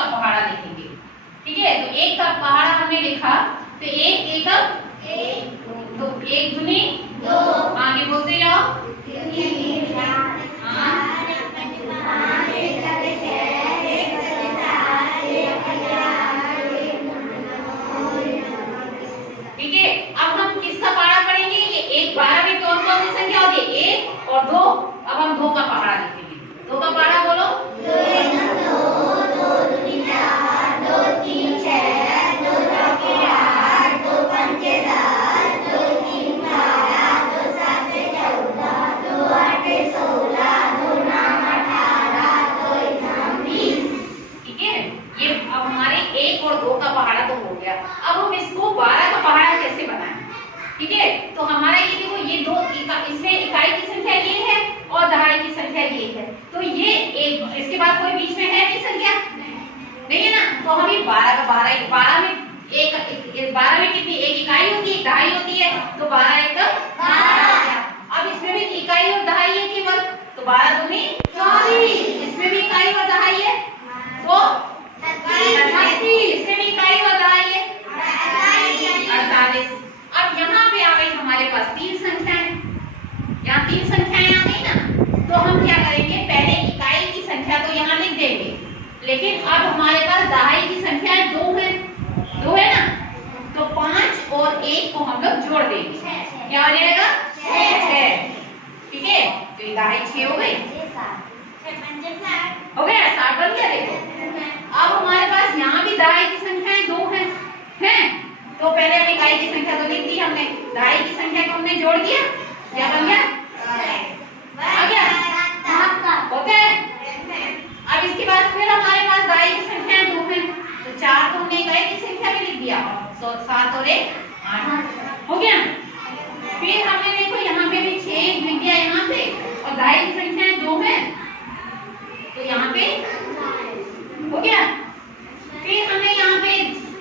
का पहाड़ा लिखेंगे। ठीक है, तो एक का पहाड़ा हमने लिखा, तो एक एकम तो एक दूनी दो, आगे बोलते जाओ। ठीक है, अब हम किसका पहाड़ा पढ़ेंगे? ये एक 12 में कौन कौन सी संख्या होती है? 1 और 2। अब हम 2 का पहाड़ा लिखेंगे। 2 का पहाड़ा बोलो। 2 1 2 2 2 4 2 3 6 2 4 8 2 5 10 2 3 12 2 7 14 2 8 16 2 9 18 2 19 20। ठीक है, ये अब हमारे 1 और 2 का पहाड़ा तो हो गया। अब हम इसको 12 का पहाड़ा कैसे बनाएं? ठीक है, तो हमारा ये देखो, ये दो इसमें इकाई की संख्या ये है और दहाई की संख्या ये है, तो ये एक, इसके बाद कोई बीच में है नहीं संख्या, नहीं है ना, तो हम ये 12 का 12 में एक 12 में कितनी एक इकाई होती है, एक दहाई होती है, तो 12 एक 12। अब इसमें भी इकाई और दहाई है केवल, तो 12 दूनी 24। इसमें भी इकाई और दहाई है तो 88। इसमें भी इकाई और दहाई है 48। अब यहाँ पे आ गई हमारे पास 3 संख्याएं, यहाँ 3 संख्याएं आ गई ना, तो हम क्या करेंगे? पहले इकाई की संख्या तो यहाँ लिख देंगे, लेकिन अब हमारे पास दहाई की संख्या 2 है ना, तो 5 और 1 को हम लोग जोड़ देंगे, क्या हो जाएगा? 6। ठीक है, तो ये दहाई 6 हो गई, हो गया 60 बन गया। देखो अब हमारे पास यहाँ भी दहाई की संख्याएं 2 हैं, तो पहले हम इकाई की संख्या तो लिख दी हमने, दहाई की संख्या को हमने जोड़ दिया, क्या बन गया? आ गया? ओके। अब इसके बाद फिर हमारे पास दहाई की संख्या 2 है, तो 4 तो हमने इकाई की संख्या में लिख दिया, 7 और 1 8 हो गया। फिर हमने देखो यहाँ पे भी 6 लिख दिया यहाँ पे, और दहाई की संख्या 2 है, तो यहाँ पे हो गया। फिर हमने यहाँ पे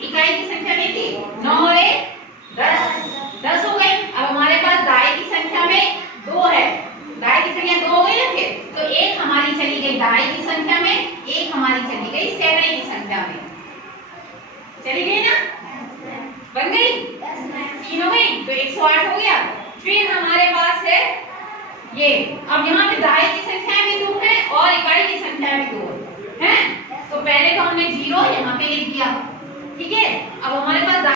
इकाई की संख्या ली थी 9 और 1 10 हो गई। अब हमारे पास दहाई की संख्या में 2 है, दहाई की संख्या 2 हो गई ना, फिर तो 1 हमारी चली गई दहाई की संख्या में, 1 हमारी चली गई सैकड़े की संख्या में, चली गई ना, बन गई 3 हो गई, तो 108 हो गया। फिर हमारे पास है ये, अब यहाँ पे दहाई की संख्या भी 2 है और इकाई की संख्या भी 2 है, तो पहले तो हमने 0 यहाँ पे लिख दिया। ठीक है, अब हमारे पास